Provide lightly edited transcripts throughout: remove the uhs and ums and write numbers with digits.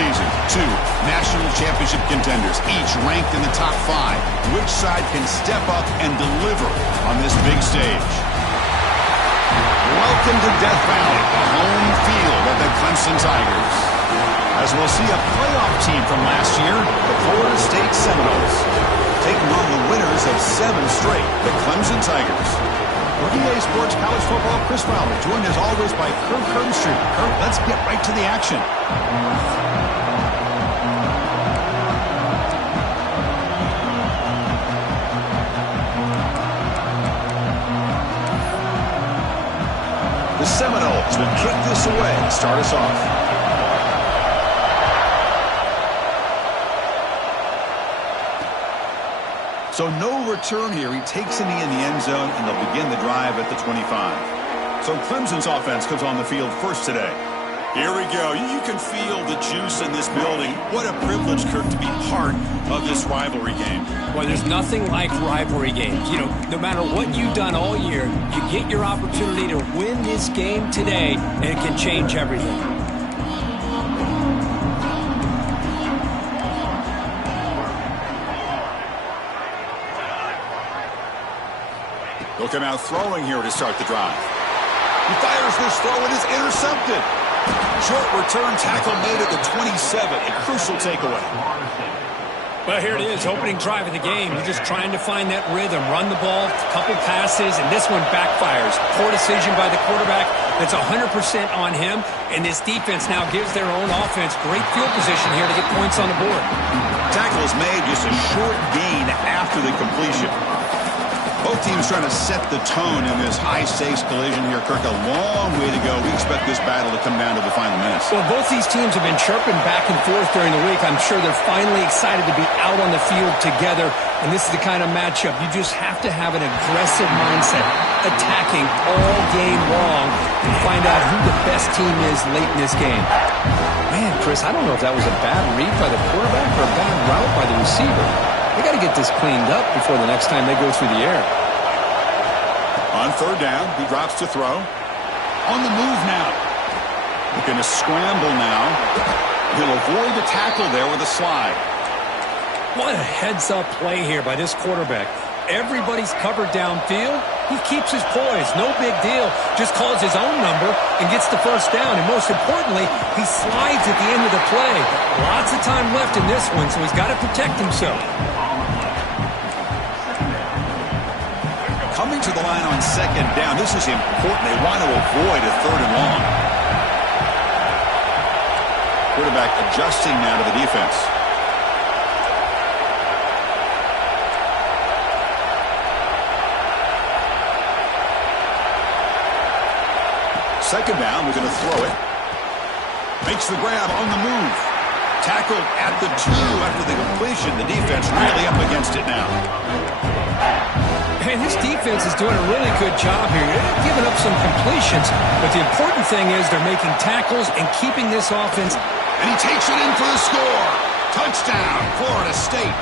season. Two national championship contenders, each ranked in the top 5. Which side can step up and deliver on this big stage? Welcome to Death Valley, the home field of the Clemson Tigers. As we'll see a playoff team from last year, the Florida State Seminoles, taking on the winners of 7 straight, the Clemson Tigers. For EA Sports College Football, Chris Fowler, joined as always by Kirk Herbstreit. Kirk, let's get right to the action. The Seminoles will kick this away to start us off. So no return here. He takes the knee in the end zone, and they'll begin the drive at the 25. So Clemson's offense comes on the field first today. Here we go. You can feel the juice in this building. What a privilege, Kirk, to be part of this rivalry game. Well, there's nothing like rivalry games. You know, no matter what you've done all year, you get your opportunity to win this game today, and it can change everything. He'll come out throwing here to start the drive. He fires this throw. It is intercepted. Short return tackle made at the 27. A crucial takeaway. Well, here it is, opening drive of the game. You're just trying to find that rhythm, run the ball, a couple passes, and this one backfires. Poor decision by the quarterback. That's 100% on him, and this defense now gives their own offense great field position here to get points on the board. Tackle is made, just a short gain after the completion. Both teams trying to set the tone in this high-stakes collision here. Kirk, a long way to go. We expect this battle to come down to the final minutes. Well, both these teams have been chirping back and forth during the week. I'm sure they're finally excited to be out on the field together, and this is the kind of matchup you just have to have an aggressive mindset, attacking all game long, and find out who the best team is late in this game. Man, Chris, I don't know if that was a bad read by the quarterback or a bad route by the receiver. They got to get this cleaned up before the next time they go through the air. On third down, he drops to throw. On the move now. Looking to scramble now. He'll avoid the tackle there with a slide. What a heads-up play here by this quarterback. Everybody's covered downfield. He keeps his poise. No big deal. Just calls his own number and gets the first down. And most importantly, he slides at the end of the play. Lots of time left in this one, so he's got to protect himself. Coming to the line on second down. This is important. They want to avoid a third and long. Quarterback adjusting now to the defense. Second down, we're going to throw it. Makes the grab on the move. Tackled at the 2 after the completion. The defense really up against it now. And this defense is doing a really good job here. They're giving up some completions, but the important thing is they're making tackles and keeping this offense. And he takes it in for the score. Touchdown, Florida State.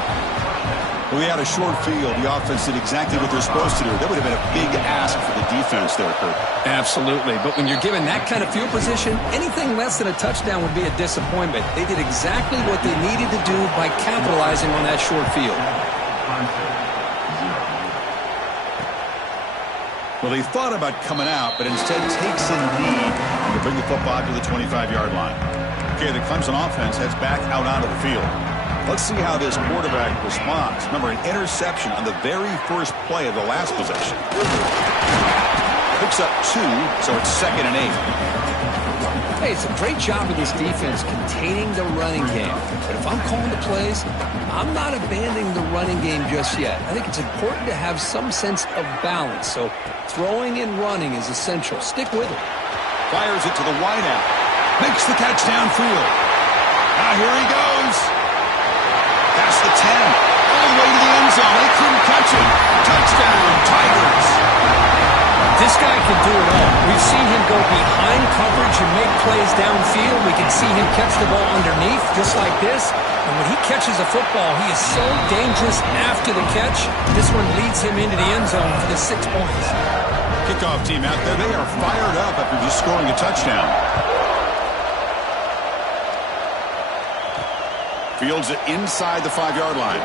We had a short field. The offense did exactly what they're supposed to do. That would have been a big ask for the defense there, Kurt. Absolutely. But when you're given that kind of field position, anything less than a touchdown would be a disappointment. They did exactly what they needed to do by capitalizing on that short field. Well, he thought about coming out, but instead takes a knee to bring the football to the 25-yard line. Okay, the Clemson offense heads back out onto the field. Let's see how this quarterback responds. Remember, an interception on the very first play of the last possession. Picks up 2, so it's 2nd and 8. Hey, it's a great job of this defense containing the running game. But if I'm calling the plays, I'm not abandoning the running game just yet. I think it's important to have some sense of balance. So throwing and running is essential. Stick with it. Fires it to the wideout. Makes the catch downfield. Now here he goes. Past the 10. All the way to the end zone. They couldn't catch him. Touchdown, Tigers. This guy can do it all. We've seen him go behind coverage and make plays downfield. We can see him catch the ball underneath just like this. And when he catches a football, he is so dangerous after the catch. This one leads him into the end zone for the 6 points. Kickoff team out there. They are fired up after just scoring a touchdown. Fields it inside the 5-yard line.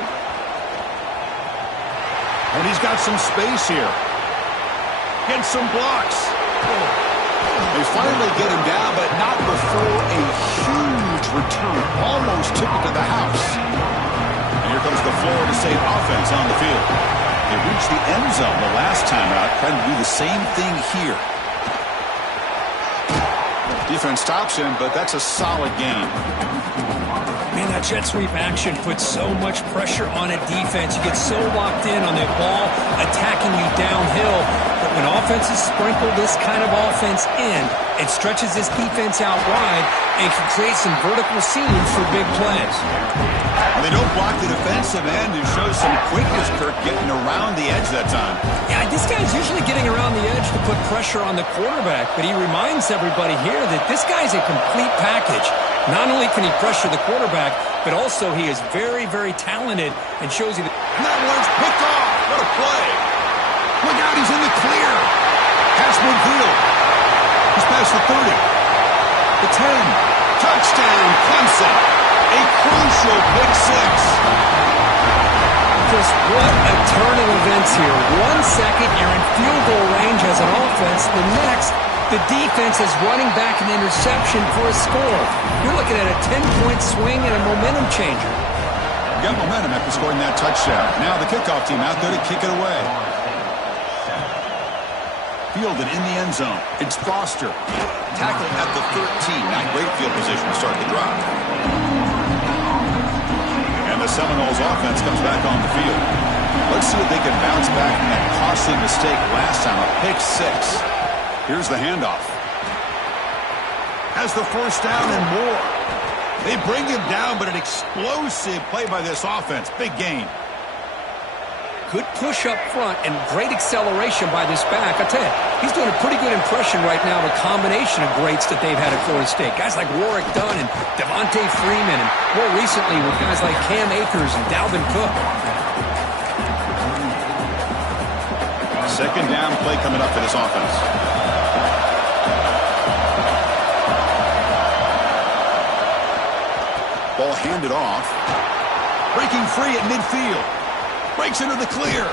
And he's got some space here. Gets some blocks. They finally get him down, but not before a huge return. Almost took it to the house. And here comes the Florida State offense on the field. They reached the end zone the last time out, trying to do the same thing here. Defense stops him, but that's a solid gain. Man, that jet sweep action puts so much pressure on a defense. You get so locked in on the ball attacking you downhill. But when offenses sprinkle this kind of offense in, it stretches this defense out wide and can create some vertical seams for big plays. They don't block the defensive end and show some quickness, Kirk, getting around the edge that time. Yeah, this guy's usually getting around the edge to put pressure on the quarterback, but he reminds everybody here that this guy's a complete package. Not only can he pressure the quarterback, but also he is very, very talented and shows you that. And that one's picked off. What a play. Look out, he's in the clear. Pass midfield. He's past the 30. The 10. Touchdown, Clemson. A crucial pick six. Just what a turn of events here. 1 second, you're in field goal range as an offense. The next, the defense is running back an interception for a score. You're looking at a 10-point swing and a momentum changer. Got momentum after scoring that touchdown. Now the kickoff team out there to kick it away. Fielded in the end zone. It's Foster. Tackled at the 13. Not great field position to start the drive. And the Seminoles offense comes back on the field. Let's see if they can bounce back from that costly mistake last time, a pick six. Here's the handoff. Has the first down and more. They bring him down, but an explosive play by this offense. Big gain. Good push up front and great acceleration by this back. I tell you, he's doing a pretty good impression right now of a combination of greats that they've had at Florida State. Guys like Warwick Dunn and Devontae Freeman, and more recently with guys like Cam Akers and Dalvin Cook. Second down play coming up for this offense. Ball handed off. Breaking free at midfield. Breaks into the clear.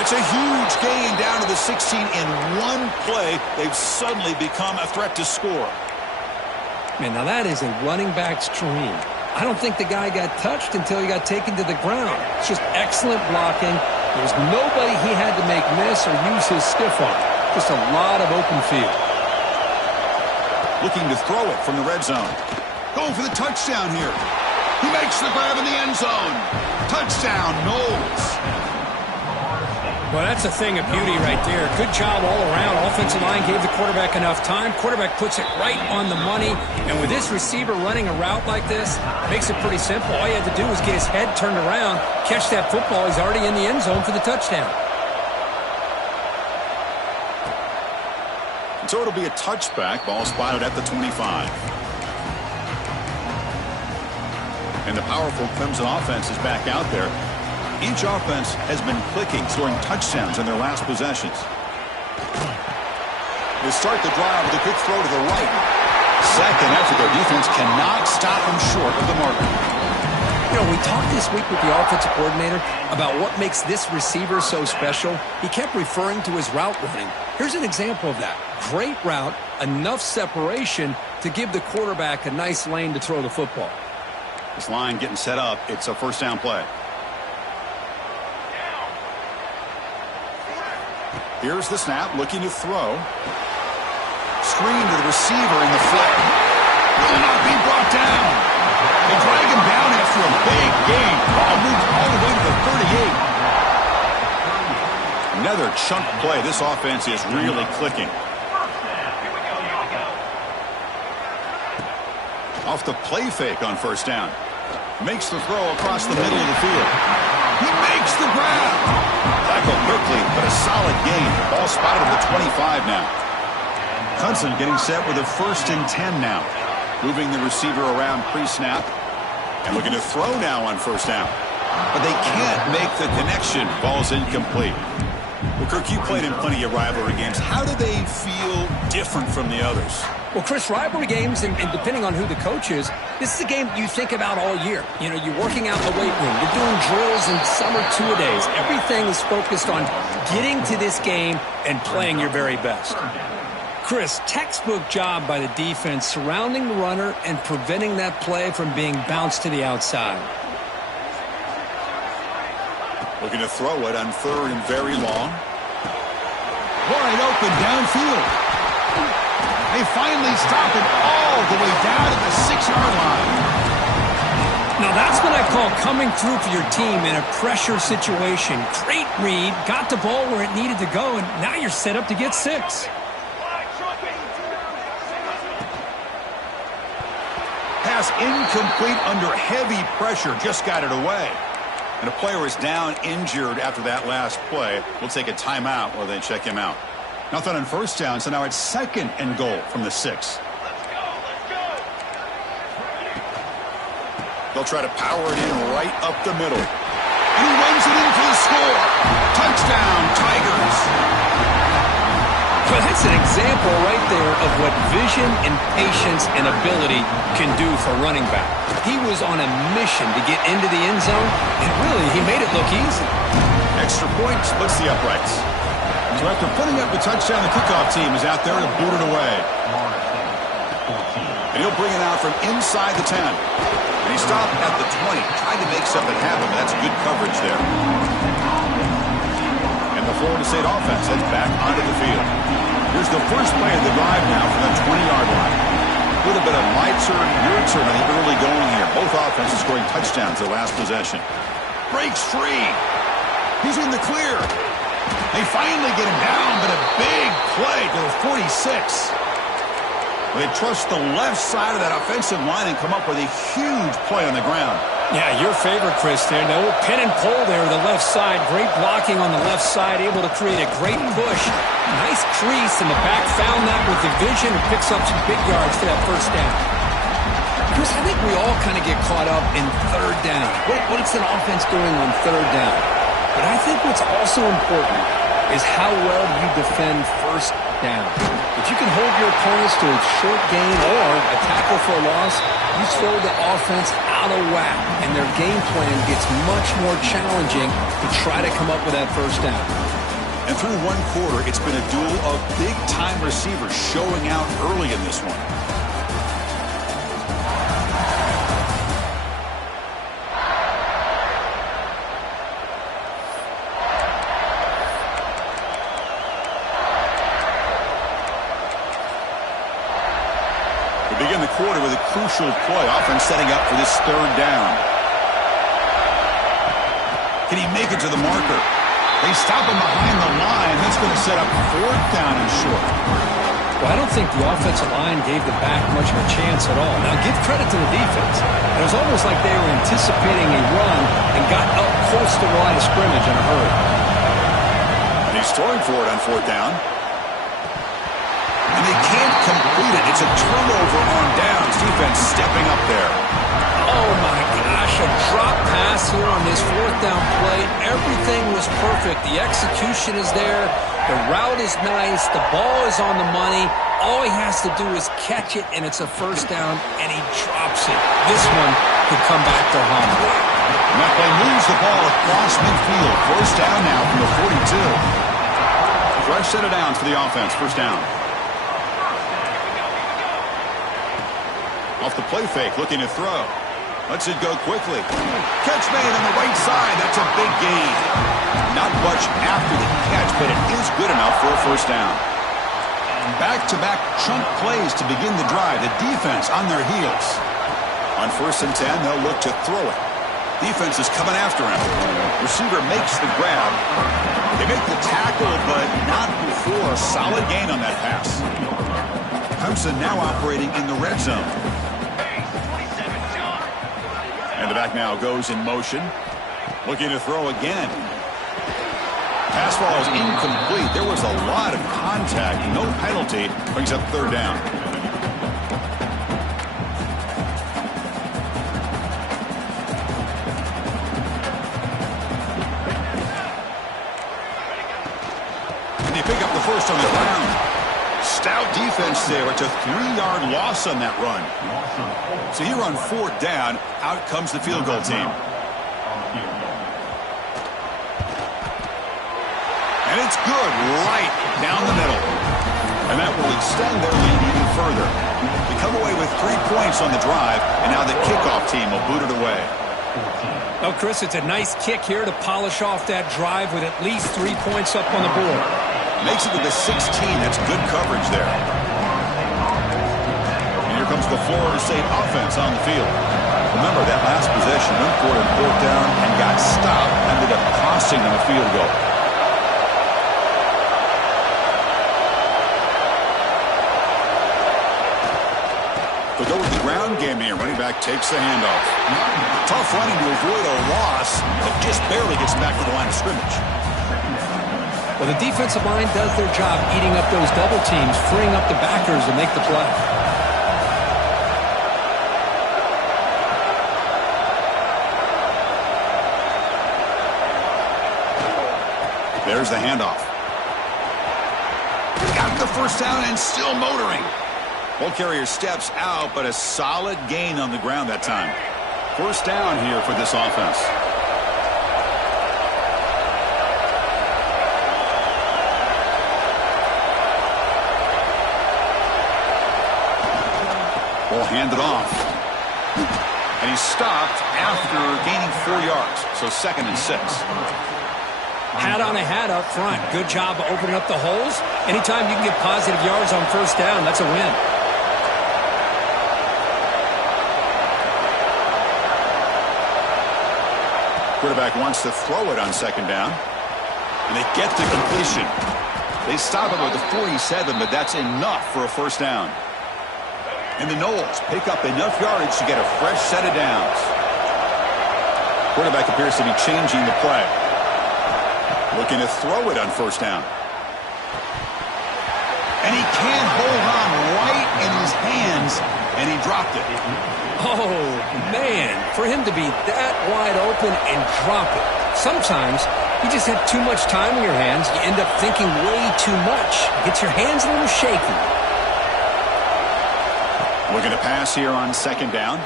It's a huge gain down to the 16. In one play, they've suddenly become a threat to score. Man, now that is a running back's dream. I don't think the guy got touched until he got taken to the ground. It's just excellent blocking. There was nobody he had to make miss or use his stiff arm. Just a lot of open field. Looking to throw it from the red zone. Going for the touchdown here. He makes the grab in the end zone. Touchdown, Knowles. Well, that's a thing of beauty right there. Good job all around. Offensive line gave the quarterback enough time. Quarterback puts it right on the money. And with this receiver running a route like this, makes it pretty simple. All he had to do was get his head turned around, catch that football. He's already in the end zone for the touchdown. So it'll be a touchback. Ball spotted at the 25. And the powerful Clemson offense is back out there. Each offense has been clicking, scoring touchdowns in their last possessions. They start the drive with a quick throw to the right. Second effort, their defense cannot stop them short of the marker. You know, we talked this week with the offensive coordinator about what makes this receiver so special. He kept referring to his route running. Here's an example of that. Great route, enough separation to give the quarterback a nice lane to throw the football. This line getting set up. It's a first down play. Here's the snap, looking to throw. Screen to the receiver in the flat. Will not be brought down. They drag him down after a big gain. Ball moves all the way to the 38. Another chunk play. This offense is really clicking. Off the play fake on first down. Makes the throw across the middle of the field. He makes the grab. Tackle quickly, but a solid gain. Ball spotted at the 25 now. Hudson getting set with a 1st and 10 now. Moving the receiver around pre-snap. And looking to throw now on first down. But they can't make the connection. Ball's incomplete. Well, Kirk, you played in plenty of rivalry games. How do they feel different from the others? Well, Chris, rivalry games, and depending on who the coach is, this is a game you think about all year. You know, you're working out in the weight room. You're doing drills in summer two-a-days. Everything is focused on getting to this game and playing your very best. Chris, textbook job by the defense surrounding the runner and preventing that play from being bounced to the outside. Looking to throw it on third and very long. Wide open downfield. They finally stop it all the way down to the 6-yard line. Now that's what I call coming through for your team in a pressure situation. Great read, got the ball where it needed to go, and now you're set up to get 6. Pass incomplete under heavy pressure, just got it away. And a player is down injured after that last play. We'll take a timeout while they check him out. Nothing on first down, so now it's 2nd and goal from the 6. Let's go. They'll try to power it in right up the middle. And he runs it in for the score. Touchdown, Tigers. Well, that's an example right there of what vision and patience and ability can do for a running back. He was on a mission to get into the end zone, and really, he made it look easy. Extra point splits the uprights. So after putting up the touchdown, the kickoff team is out there to boot it away. And he'll bring it out from inside the 10. And he stopped at the 20, trying to make something happen, but that's good coverage there. And the Florida State offense heads back onto the field. Here's the first play of the drive now from the 20-yard line. A little bit of my turn, your turn in the early going here. Both offenses scoring touchdowns their last possession. Breaks free. He's in the clear. They finally get him down, but a big play to the 46. They trust the left side of that offensive line and come up with a huge play on the ground. Yeah, your favorite, Chris, there. No pin and pull there to the left side. Great blocking on the left side, able to create a great push. Nice crease in the back. Found that with the vision and picks up some big yards for that first down. Chris, I think we all kind of get caught up in third down. What's an offense doing on third down? But I think what's also important is how well you defend first down. If you can hold your opponents to a short gain or a tackle for a loss, you throw the offense out of whack, and their game plan gets much more challenging to try to come up with that first down. And through one quarter, it's been a duel of big-time receivers showing out early in this one. Begin the quarter with a crucial play, often setting up for this third down. Can he make it to the marker? They stop him behind the line. That's going to set up 4th down and short. Well, I don't think the offensive line gave the back much of a chance at all. Now, give credit to the defense. It was almost like they were anticipating a run and got up close to the line of scrimmage in a hurry. And he's throwing for it on 4th down. And they can't complete it. It's a turnover on downs. Defense stepping up there. Oh, my gosh. A drop pass here on this 4th down play. Everything was perfect. The execution is there. The route is nice. The ball is on the money. All he has to do is catch it, and it's a first down, and he drops it. This one could come back to haunt him. And that play moves the ball across midfield. First down now from the 42. Fresh set of downs for the offense. First down. Off the play fake, looking to throw. Lets it go quickly. Catch made on the right side. That's a big gain. Not much after the catch, but it is good enough for a first down. Back-to-back chunk plays to begin the drive. The defense on their heels. On 1st and 10, they'll look to throw it. Defense is coming after him. Receiver makes the grab. They make the tackle, but not before a solid gain on that pass. Clemson now operating in the red zone. And the back now goes in motion. Looking to throw again. Pass ball is incomplete. There was a lot of contact. No penalty. Brings up 3rd down. pick up the first on the ground. Stout defense there. It's a 3-yard loss on that run. So here on 4th down, out comes the field goal team. And it's good right down the middle. And that will extend their lead even further. They come away with 3 points on the drive, and now the kickoff team will boot it away. Well, Chris, it's a nice kick here to polish off that drive with at least 3 points up on the board. Makes it to the 16. That's good coverage there. And here comes the Florida State offense on the field. Remember, that last possession went for it on 4th down and got stopped, ended up costing them a field goal. But go with the ground game here. Running back takes the handoff. Tough running to avoid a loss, but just barely gets back to the line of scrimmage. Well, the defensive line does their job eating up those double teams, freeing up the backers to make the play. There's the handoff. Got the first down and still motoring. Ball carrier steps out, but a solid gain on the ground that time. First down here for this offense. Ball handed off. And he's stopped after gaining 4 yards. So 2nd and 6. Hat on a hat up front. Good job of opening up the holes. Anytime you can get positive yards on first down, that's a win. Quarterback wants to throw it on 2nd down. And they get the completion. They stop him at the 47, but that's enough for a first down. And the Noles pick up enough yardage to get a fresh set of downs. Quarterback appears to be changing the play. Looking to throw it on first down. And he can't hold on right in his hands, and he dropped it. Oh, man, for him to be that wide open and drop it. Sometimes you just have too much time in your hands. You end up thinking way too much. Gets your hands a little shaky. Looking to pass here on 2nd down.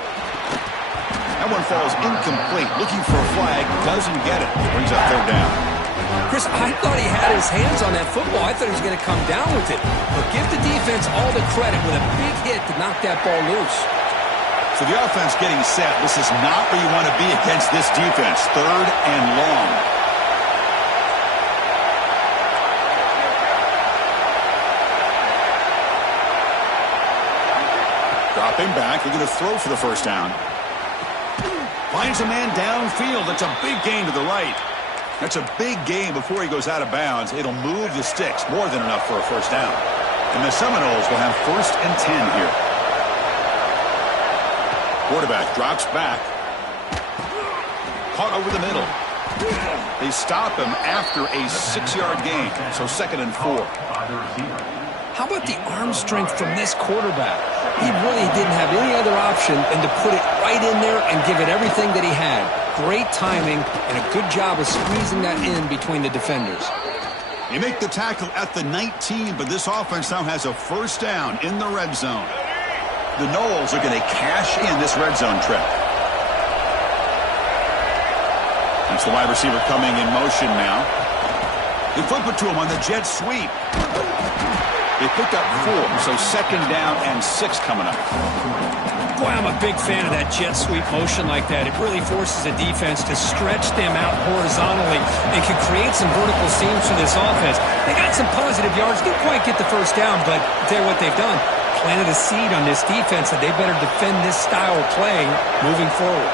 That one falls incomplete. Looking for a flag. Doesn't get it. Brings up 3rd down. Chris, I thought he had his hands on that football. I thought he was going to come down with it. But give the defense all the credit with a big hit to knock that ball loose. So the offense getting set. This is not where you want to be against this defense. 3rd and long. Dropping back. They're going to throw for the first down. Finds a man downfield. That's a big gain to the right. That's a big gain before he goes out of bounds. It'll move the sticks. More than enough for a first down. And the Seminoles will have 1st and 10 here. Quarterback drops back. Caught over the middle. They stop him after a 6-yard gain. So 2nd and 4. How about the arm strength from this quarterback? He really didn't have any other option than to put it right in there and give it everything that he had. Great timing and a good job of squeezing that in between the defenders. They make the tackle at the 19, but this offense now has a first down in the red zone. The Noles are going to cash in this red zone trip. That's the wide receiver coming in motion now. They flip it to him on the jet sweep. They picked up 4, so 2nd down and 6 coming up. Boy, I'm a big fan of that jet sweep motion like that. It really forces a defense to stretch them out horizontally and can create some vertical seams for this offense. They got some positive yards, didn't quite get the first down, but I'll tell you what they've done. Planted a seed on this defense that they better defend this style of playing moving forward.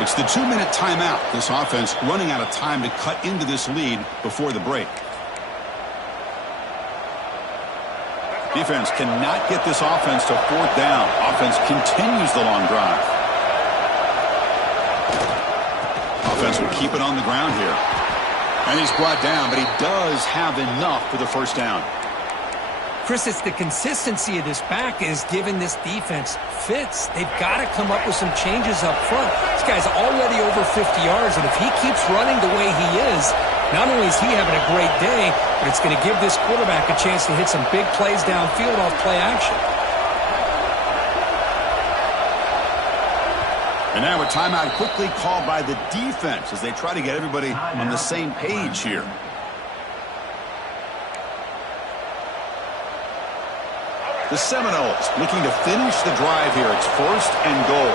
It's the 2-minute timeout. This offense running out of time to cut into this lead before the break. Defense cannot get this offense to 4th down. Offense continues the long drive. Offense will keep it on the ground here. And he's brought down, but he does have enough for the first down. Chris, it's the consistency of this back is giving this defense fits. They've got to come up with some changes up front. This guy's already over 50 yards, and if he keeps running the way he is, not only is he having a great day, but it's going to give this quarterback a chance to hit some big plays downfield off play action. And now a timeout quickly called by the defense as they try to get everybody on the same page here. The Seminoles looking to finish the drive here. It's 1st and goal.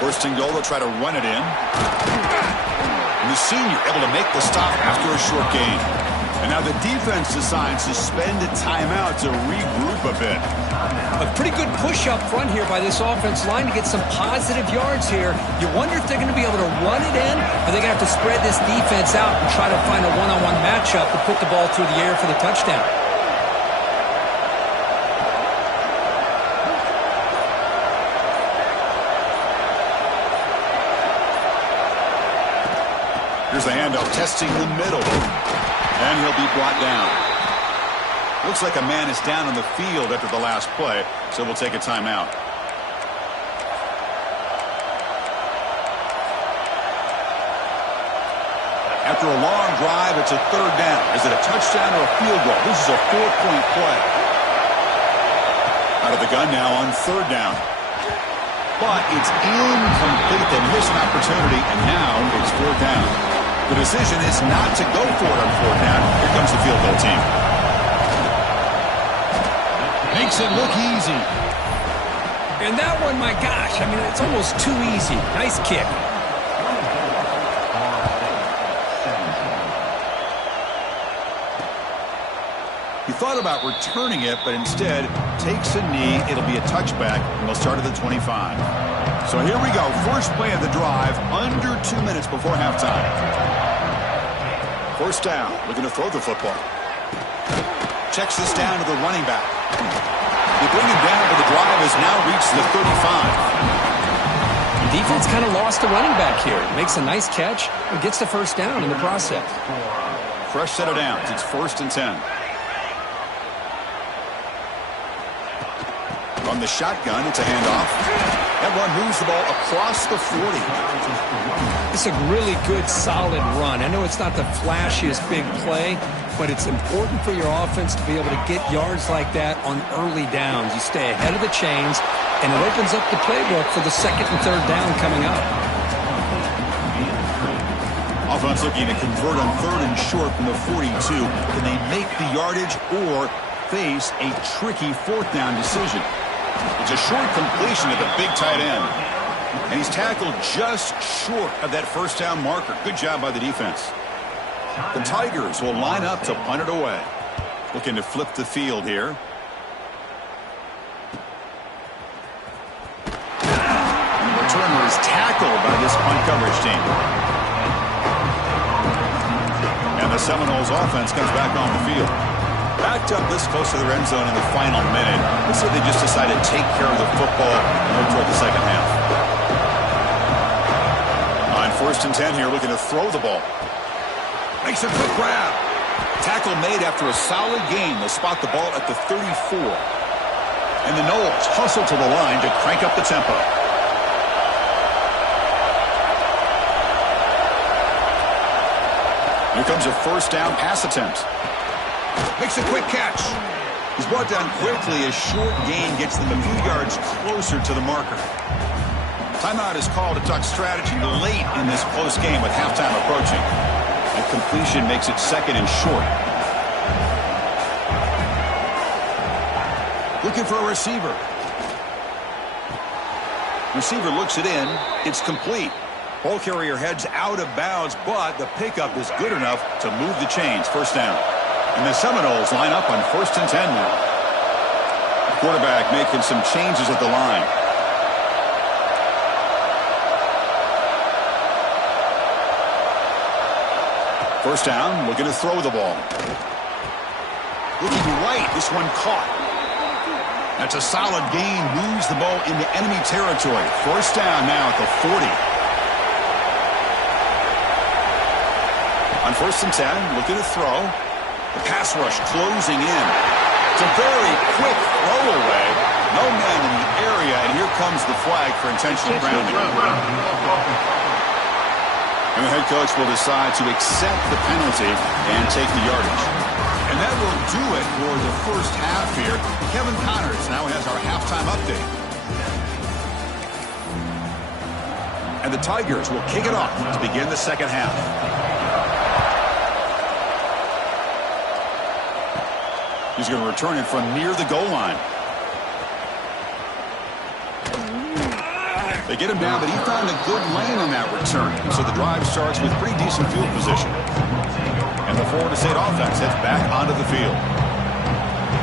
First and goal, they'll try to run it in. And the senior able to make the stop after a short gain. And now the defense decides to spend a timeout to regroup a bit. A pretty good push up front here by this offense line to get some positive yards here. You wonder if they're going to be able to run it in, or they're going to have to spread this defense out and try to find a one-on-one matchup to put the ball through the air for the touchdown. Here's the handoff, testing the middle. And he'll be brought down. Looks like a man is down on the field after the last play, so we'll take a timeout. After a long drive, it's a 3rd down. Is it a touchdown or a field goal? This is a 4-point play. Out of the gun now on 3rd down. But it's incomplete. They miss an opportunity, and now it's 4th down. The decision is not to go for it on 4th down. Here comes the field goal team. Makes it look easy. And that one, my gosh, I mean, it's almost too easy. Nice kick. He thought about returning it, but instead takes a knee. It'll be a touchback, and they'll start at the 25. So here we go. First play of the drive, under 2 minutes before halftime. 1st down. Looking to throw the football. Checks this down to the running back. They bring him down, but the drive has now reached the 35. The defense kind of lost the running back here. Makes a nice catch and gets the 1st down in the process. Fresh set of downs. It's 1st and 10. From the shotgun, it's a handoff. That one moves the ball across the 40. It's a really good, solid run. I know it's not the flashiest big play, but it's important for your offense to be able to get yards like that on early downs. You stay ahead of the chains, and it opens up the playbook for the 2nd and 3rd down coming up. Offense looking to convert on 3rd and short from the 42. Can they make the yardage or face a tricky 4th down decision? It's a short completion to the big tight end. And he's tackled just short of that 1st down marker. Good job by the defense. The Tigers will line up to punt it away. Looking to flip the field here. And the returner is tackled by this punt coverage team. And the Seminoles offense comes back on the field. Backed up this close to the end zone in the final minute. Looks like they just decided to take care of the football and move toward the 2nd half. On 1st and 10 here, looking to throw the ball. Makes a quick grab. Tackle made after a solid gain. They'll spot the ball at the 34. And the Noles hustle to the line to crank up the tempo. Here comes a 1st down pass attempt. Makes a quick catch. He's brought down quickly. A short gain gets them a few yards closer to the marker. Timeout is called to talk strategy late in this close game with halftime approaching. And completion makes it 2nd and short. Looking for a receiver. Receiver looks it in. It's complete. Ball carrier heads out of bounds, but the pickup is good enough to move the chains. 1st down. And the Seminoles line up on 1st and 10 now. Quarterback making some changes at the line. First down, looking to throw the ball. Looking right, this one caught. That's a solid gain, moves the ball into enemy territory. First down now at the 40. On 1st and 10, looking to throw. The pass rush closing in. It's a very quick throwaway. No man in the area, and here comes the flag for intentional grounding. And the head coach will decide to accept the penalty and take the yardage. And that will do it for the first half here. Kevin Connors now has our halftime update. And the Tigers will kick it off to begin the second half. He's going to return it from near the goal line. They get him down, but he found a good lane on that return. So the drive starts with pretty decent field position. And the Florida State offense heads back onto the field.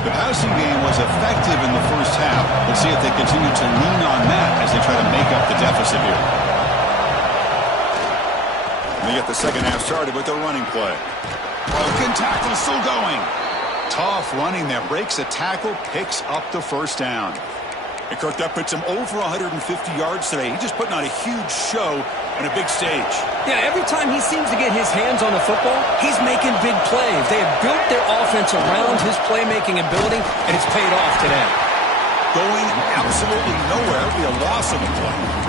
The passing game was effective in the first half. Let's see if they continue to lean on that as they try to make up the deficit here. And they get the second half started with the running play. Broken tackle still going. Tough running that breaks a tackle, picks up the first down. And Kirk, that puts him over 150 yards today. He's just putting on a huge show on a big stage. Yeah, every time he seems to get his hands on the football, he's making big plays. They have built their offense around his playmaking ability, and it's paid off today. Going absolutely nowhere. It'll be a loss of the play.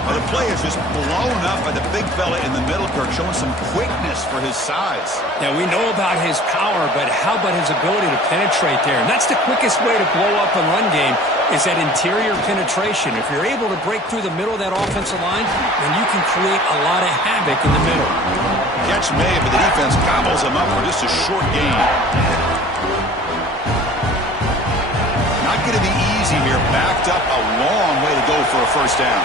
Well, the play is just blown up by the big fella in the middle, Kirk, showing some quickness for his size. Yeah, we know about his power, but how about his ability to penetrate there? And that's the quickest way to blow up a run game, is that interior penetration. If you're able to break through the middle of that offensive line, then you can create a lot of havoc in the middle. Catch made, but the defense gobbles him up for just a short gain. Not going to be easy here. Backed up a long way to go for a first down.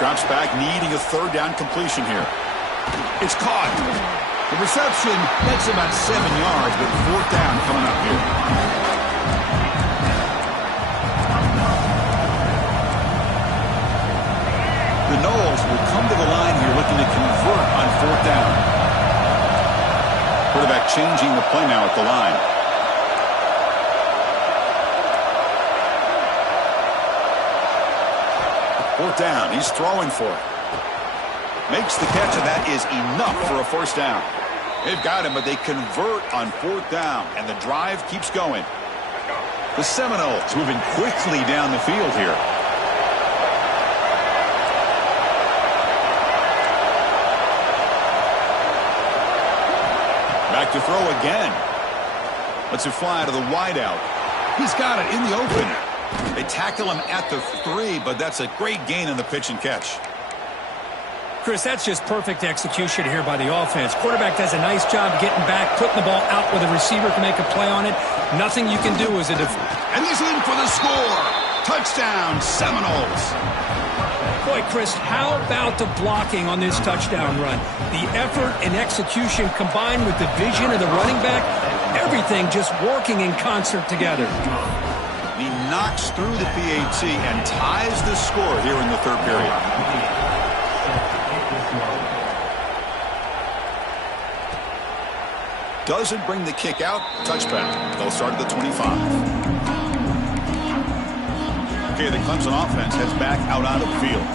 Drops back, needing a third down completion here. It's caught. The reception gets about 7 yards, but fourth down coming up here. The Noles will come to the line here looking to convert on fourth down. Quarterback changing the play now at the line. Fourth down. He's throwing for it. Makes the catch, and that is enough for a first down. They've got him, but they convert on fourth down, and the drive keeps going. The Seminoles moving quickly down the field here. Back to throw again. Lets it fly to the wideout. He's got it in the open. They tackle him at the 3, but that's a great gain in the pitch and catch. Chris, that's just perfect execution here by the offense. Quarterback does a nice job getting back, putting the ball out where the receiver can make a play on it. Nothing you can do as a defender. And he's in for the score. Touchdown, Seminoles. Boy, Chris, how about the blocking on this touchdown run? The effort and execution combined with the vision of the running back, everything just working in concert together. He knocks through the PAT and ties the score here in the third period. Doesn't bring the kick out. Touchback. They'll start at the 25. Okay, the Clemson offense heads back out onto the field.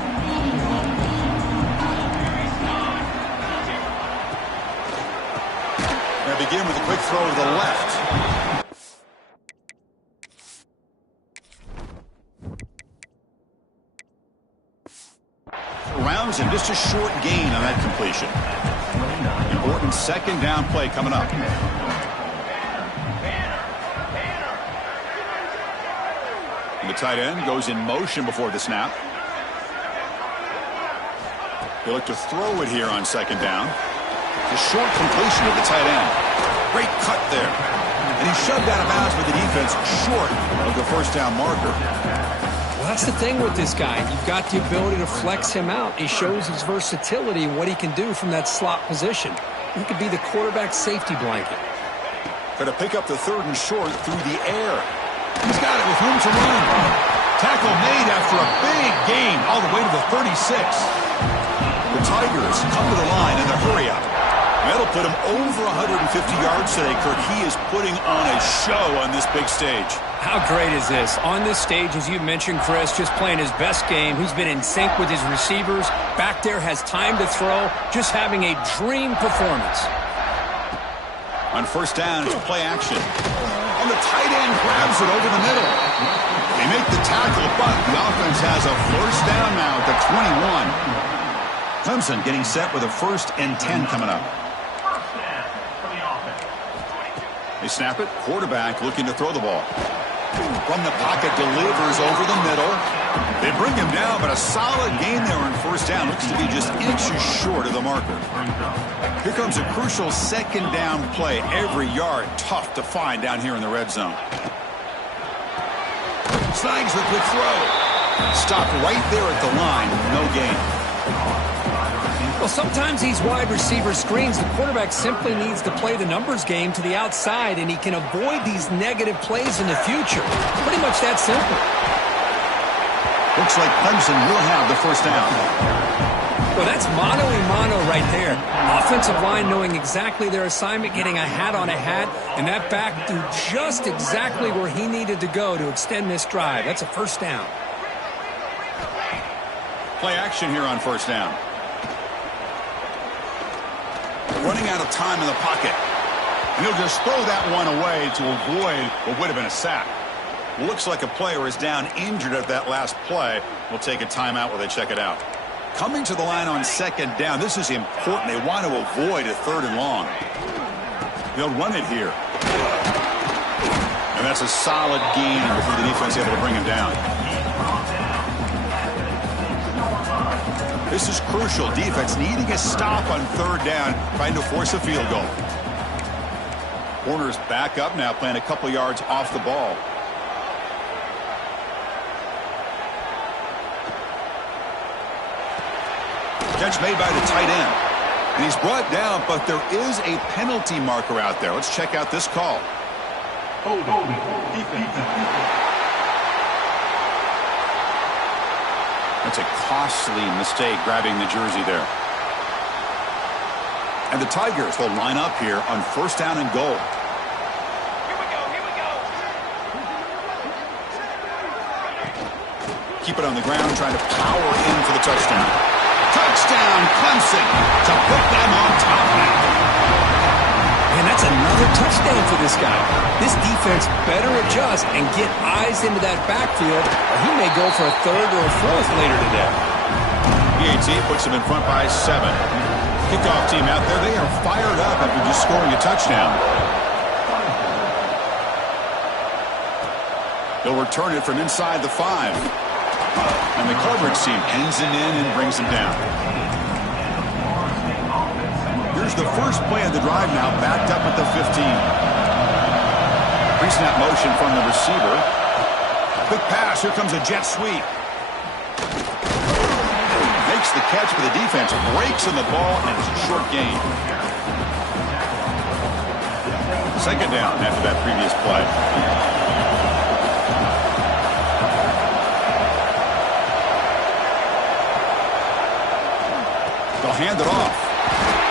They begin with a quick throw to the left. Rounds him, just a short gain on that completion. Important second down play coming up. And the tight end goes in motion before the snap. They look to throw it here on second down. The short completion of the tight end. Great cut there. And he shoved out of bounds with the defense short of the first down marker. Well, that's the thing with this guy. You've got the ability to flex him out. He shows his versatility and what he can do from that slot position. He could be the quarterback's safety blanket. Going to pick up the third and short through the air. He's got it with room to run. Tackle made after a big gain all the way to the 36. The Tigers come to the line in the hurry up. That'll put him over 150 yards today, Kirk. He is putting on a show on this big stage. How great is this? On this stage, as you mentioned, Chris, just playing his best game. He's been in sync with his receivers. Back there, has time to throw. Just having a dream performance. On first down, it's play action. And the tight end grabs it over the middle. They make the tackle, but the offense has a first down now at the 21. Clemson getting set with a 1st and 10 coming up. They snap it. Quarterback looking to throw the ball. From the pocket, delivers over the middle. They bring him down, but a solid gain there on first down. Looks to be just inches short of the marker. Here comes a crucial 2nd down play. Every yard tough to find down here in the red zone. Snags the good throw. Stopped right there at the line. No gain. Well, sometimes these wide receiver screens, the quarterback simply needs to play the numbers game to the outside, and he can avoid these negative plays in the future. Pretty much that simple. Looks like Clemson will have the first down. Well, that's mano-a-mano right there. Offensive line knowing exactly their assignment, getting a hat on a hat, and that back do just exactly where he needed to go to extend this drive. That's a first down. Play action here on first down. Running out of time in the pocket. And he'll just throw that one away to avoid what would have been a sack. Looks like a player is down injured at that last play. We'll take a timeout while they check it out. Coming to the line on 2nd down. This is important. They want to avoid a 3rd and long. They'll run it here. And that's a solid gain before the defense is able to bring him down. This is crucial. Defense needing a stop on 3rd down, trying to force a field goal. Corners back up now, playing a couple yards off the ball. Catch made by the tight end. And he's brought down, but there is a penalty marker out there. Let's check out this call. That's a costly mistake, grabbing the jersey there. And the Tigers will line up here on first down and goal. Here we go, here we go. Keep it on the ground, trying to power in for the touchdown. Touchdown, Clemson, to put them on top now. And that's another touchdown for this guy. This defense better adjust and get eyes into that backfield, or he may go for a 3rd or a 4th later today. PAT puts them in front by 7. Kickoff team out there. They are fired up after just scoring a touchdown. They'll return it from inside the 5. And the coverage team ends it in and brings them down. Here's the first play of the drive now, backed up at the 15. Pre-snap motion from the receiver. Quick pass. Here comes a jet sweep. Makes the catch, but the defense breaks on the ball, and it's a short gain. 2nd down after that previous play. They'll hand it off.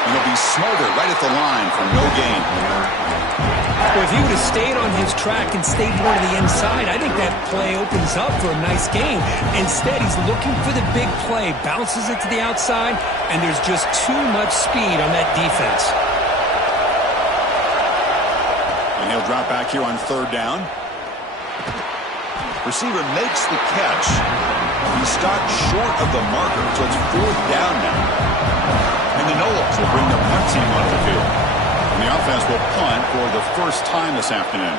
And they'll be smarter right at the line for no gain. Well, if he would have stayed on his track and stayed more to the inside, I think that play opens up for a nice gain. Instead, he's looking for the big play, bounces it to the outside, and there's just too much speed on that defense. And he'll drop back here on 3rd down. Receiver makes the catch. He stopped short of the marker, so it's 4th down now. And the Noles will bring the punt team onto the field. And the offense will punt for the first time this afternoon.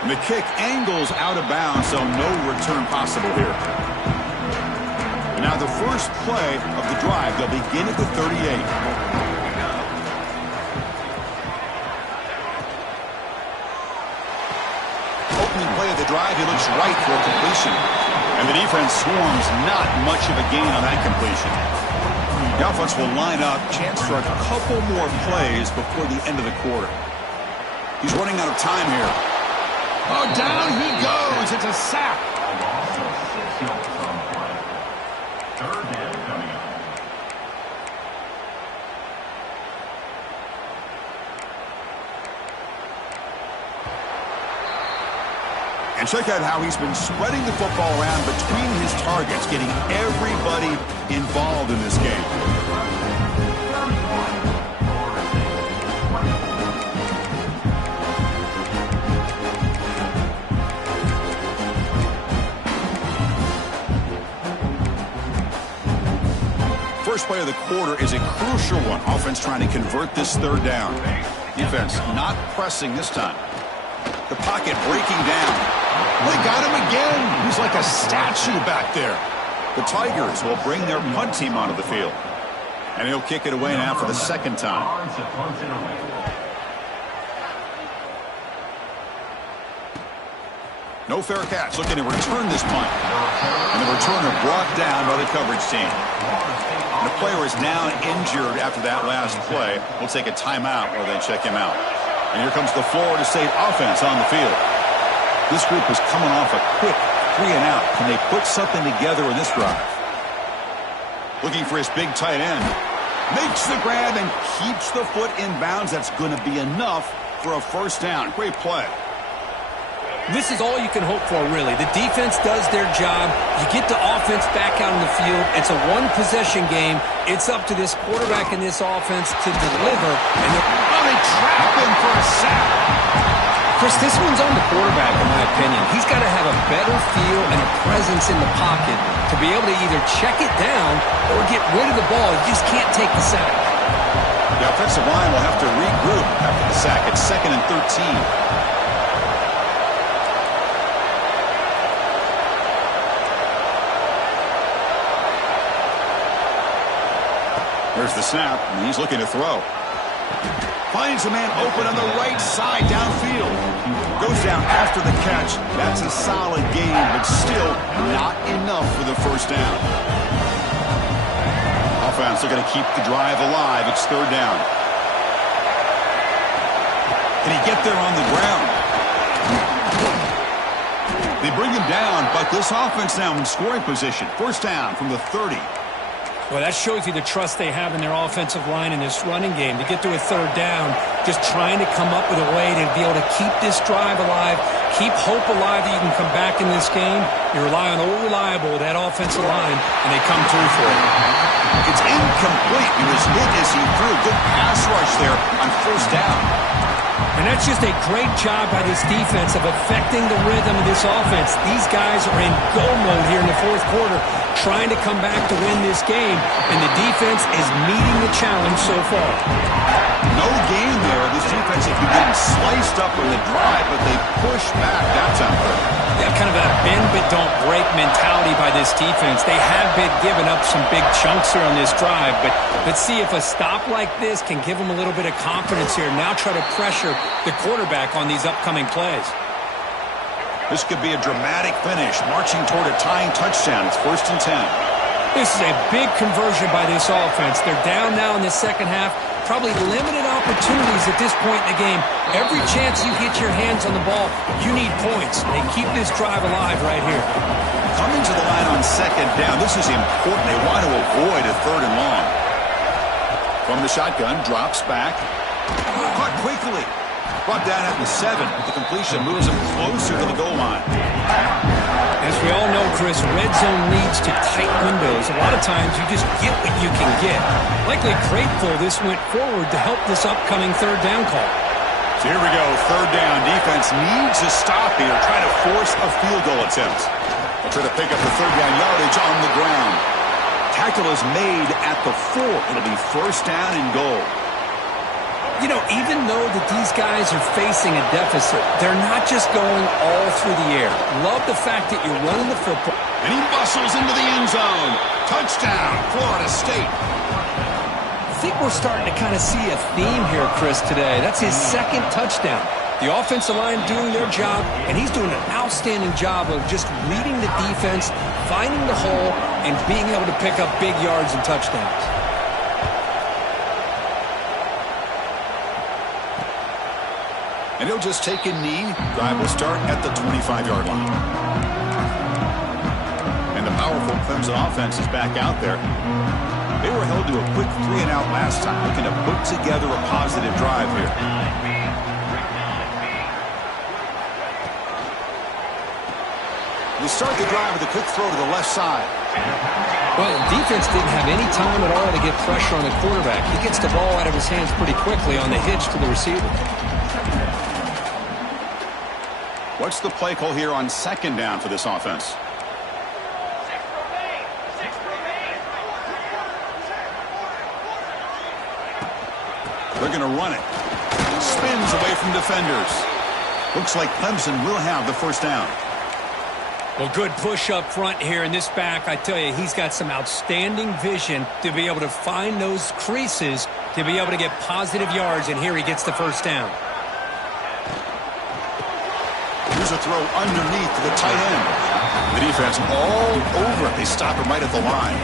And the kick angles out of bounds, so no return possible here. And now the first play of the drive, they'll begin at the 38. Opening play of the drive, he looks right for a completion. And the defense swarms, not much of a gain on that completion. The offense will line up, chance for a couple more plays before the end of the quarter. He's running out of time here. Oh, down he goes. It's a sack. And check out how he's been spreading the football around between his targets, getting everybody involved in this game. First play of the quarter is a crucial one. Offense trying to convert this third down. Defense not pressing this time. The pocket breaking down. They got him again. He's like a statue back there. The Tigers will bring their punt team onto the field. And he'll kick it away now for the second time. No fair catch. Looking to return this punt. And the returner brought down by the coverage team. And the player is now injured after that last play. We'll take a timeout while they check him out. And here comes the Florida State offense on the field. This group is coming off a quick 3-and-out. Can they put something together in this drive? Looking for his big tight end. Makes the grab and keeps the foot in bounds. That's going to be enough for a first down. Great play. This is all you can hope for, really. The defense does their job. You get the offense back out on the field. It's a one-possession game. It's up to this quarterback and this offense to deliver. And they trap him for a sack. Chris, this one's on the quarterback, in my opinion. He's got to have a better feel and a presence in the pocket to be able to either check it down or get rid of the ball. You just can't take the sack. The offensive line will have to regroup after the sack. It's 2nd and 13. There's the snap, and he's looking to throw. Finds a man open on the right side downfield. Goes down after the catch. That's a solid gain, but still not enough for the first down. Offense are going to keep the drive alive. It's third down. Can he get there on the ground? They bring him down, but this offense now in scoring position. First down from the 30. Well, that shows you the trust they have in their offensive line in this running game. To get to a third down, just trying to come up with a way to be able to keep this drive alive, keep hope alive that you can come back in this game. You rely on old reliable, that offensive line, and they come through for it. It's incomplete. He was hit as he threw. Good pass rush there on first down. And that's just a great job by this defense of affecting the rhythm of this offense. These guys are in go mode here in the fourth quarter, trying to come back to win this game, and the defense is meeting the challenge so far. No gain there. This defense has been getting sliced up in the drive, but they push back that time. Yeah, kind of a bend but don't break mentality by this defense. They have been giving up some big chunks here on this drive, but let's see if a stop like this can give them a little bit of confidence here. Now try to pressure the quarterback on these upcoming plays. This could be a dramatic finish, marching toward a tying touchdown. It's 1st and 10. This is a big conversion by this offense. They're down now in the second half. Probably limited opportunities at this point in the game. Every chance you get your hands on the ball, you need points. They keep this drive alive right here. Coming to the line on second down. This is important. They want to avoid a third and long. From the shotgun, drops back. Caught quickly. Brought down at the 7. The completion moves him closer to the goal line. As we all know, Chris, red zone leads to tight windows. A lot of times you just get what you can get. Likely grateful this went forward to help this upcoming third down call. So here we go, third down. Defense needs a stop here, trying to force a field goal attempt. They'll try to pick up the third down yardage on the ground. Tackle is made at the 4. It'll be first down and goal. You know, even though that these guys are facing a deficit, they're not just going all through the air. Love the fact that you're running the football. And he bustles into the end zone. Touchdown, Florida State. I think we're starting to kind of see a theme here, Chris, today. That's his second touchdown. The offensive line doing their job, and he's doing an outstanding job of just reading the defense, finding the hole, and being able to pick up big yards and touchdowns. And he'll just take a knee. Drive will start at the 25-yard line. And the powerful Clemson offense is back out there. They were held to a quick 3-and-out last time, looking to put together a positive drive here. You start the drive with a quick throw to the left side. Well, defense didn't have any time at all to get pressure on the quarterback. He gets the ball out of his hands pretty quickly on the hitch to the receiver. What's the play call here on second down for this offense? They're going to run it. Spins away from defenders. Looks like Clemson will have the first down. Well, good push up front here in this back. I tell you, he's got some outstanding vision to be able to find those creases to be able to get positive yards, and here he gets the first down. Here's a throw underneath to the tight end. The defense all over it. They stop him right at the line.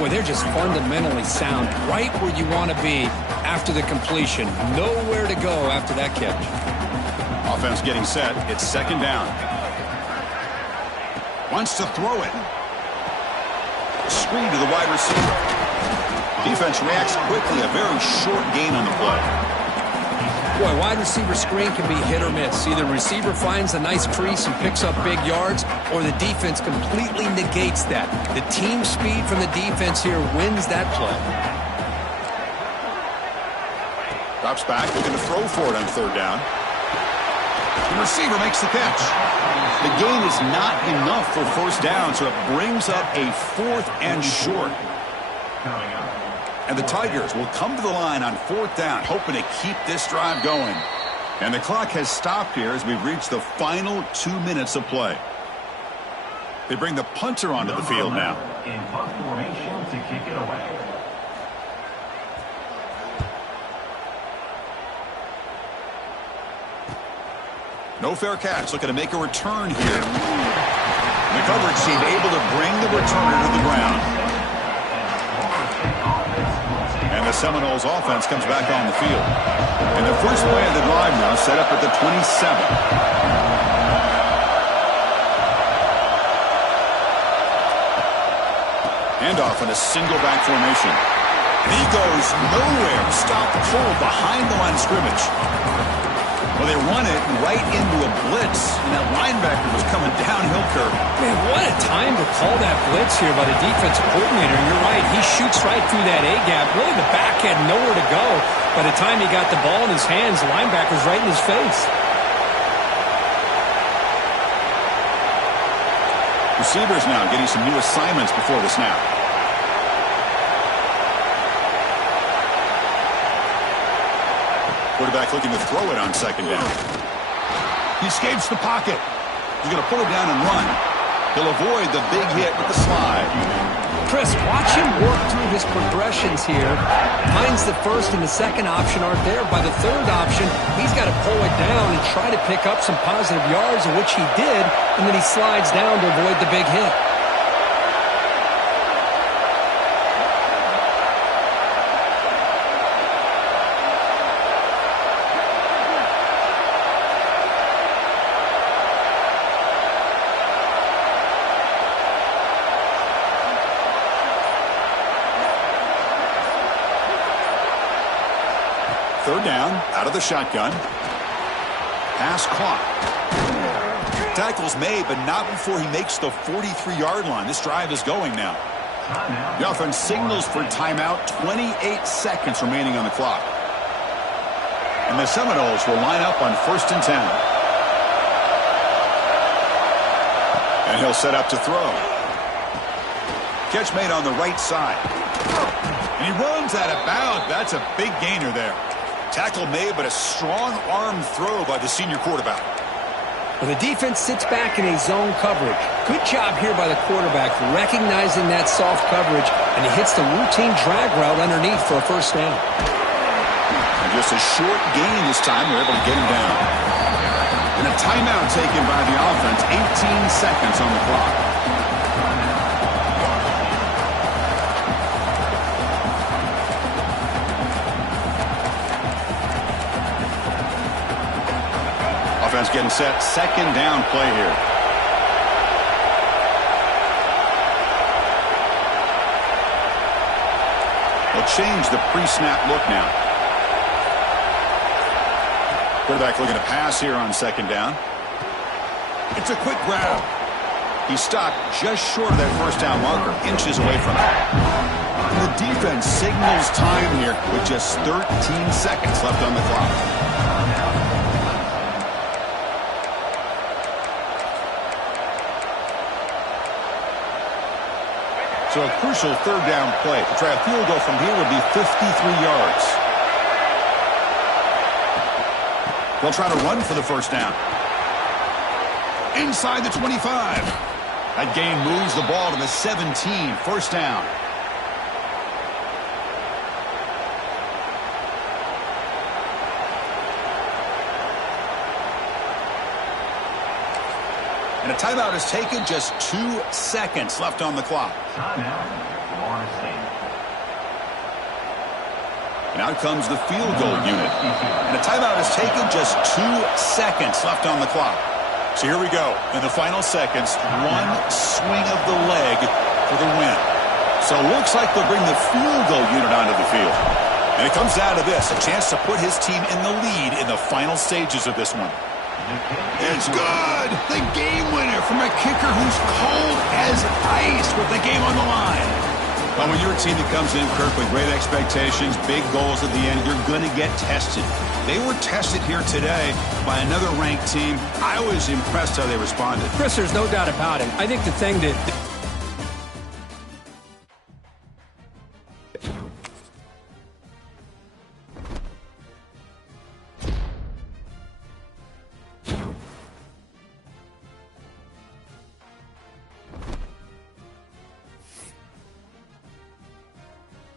Boy, they're just fundamentally sound, right where you want to be after the completion. Nowhere to go after that catch. Offense getting set. It's second down. Wants to throw it. Screen to the wide receiver. Defense reacts quickly. A very short gain on the play. Boy, wide receiver screen can be hit or miss. Either receiver finds a nice crease and picks up big yards, or the defense completely negates that. The team speed from the defense here wins that play. Drops back, looking to throw for it on third down. The receiver makes the catch. The gain is not enough for first down, so it brings up a 4th and short. And the Tigers will come to the line on 4th down, hoping to keep this drive going. And the clock has stopped here as we've reached the final 2 minutes of play. They bring the punter onto the field now. In punt formation to kick it away. No fair catch, looking to make a return here. The coverage team able to bring the returner to the ground. And the Seminoles offense comes back on the field. And the first play of the drive now set up at the 27. Handoff in a single back formation. And he goes nowhere. Stop cold behind the line of scrimmage. Well, they run it right into a blitz, and that linebacker was coming downhill curve. Man, what a time to call that blitz here by the defensive coordinator. You're right, he shoots right through that A-gap. Really, the back had nowhere to go. By the time he got the ball in his hands, the linebacker's right in his face. Receivers now getting some new assignments before the snap. Quarterback looking to throw it on second down. He escapes the pocket. He's going to pull it down and run. He'll avoid the big hit with the slide. Chris, watch him work through his progressions here. Finds the first and the second option aren't there. By the third option, he's got to pull it down and try to pick up some positive yards, of which he did, and then he slides down to avoid the big hit. Third down, out of the shotgun. Pass clock. Tackle's made, but not before he makes the 43-yard line. This drive is going now. The offense signals for timeout. 28 seconds remaining on the clock. And the Seminoles will line up on 1st and 10. And he'll set up to throw. Catch made on the right side. And he runs out of bounds. That's a big gainer there. Tackle made, but a strong arm throw by the senior quarterback. Well, the defense sits back in a zone coverage. Good job here by the quarterback, recognizing that soft coverage, and he hits the routine drag route underneath for a first down. And just a short gain this time. They're able to get him down. And a timeout taken by the offense. 18 seconds on the clock. Offense getting set. Second down play here. They'll change the pre-snap look now. Quarterback looking to pass here on second down. It's a quick grab. He stopped just short of that first down marker, inches away from it. The defense signals time here with just 13 seconds left on the clock. So a crucial third down play. To try a field goal from here would be 53 yards. They'll try to run for the first down. Inside the 25. That gain moves the ball to the 17. First down. And a timeout is taken. Just 2 seconds left on the clock. Timeout, Florida State. And out comes the field goal unit. And a timeout is taken. Just 2 seconds left on the clock. So here we go. In the final seconds, one swing of the leg for the win. So it looks like they'll bring the field goal unit onto the field. And it comes down to this, a chance to put his team in the lead in the final stages of this one. It's good! The game winner from a kicker who's cold as ice with the game on the line. Well, when you're a team that comes in, Kirk, with great expectations, big goals at the end, you're going to get tested. They were tested here today by another ranked team. I was impressed how they responded. Chris, there's no doubt about it. I think the thing that...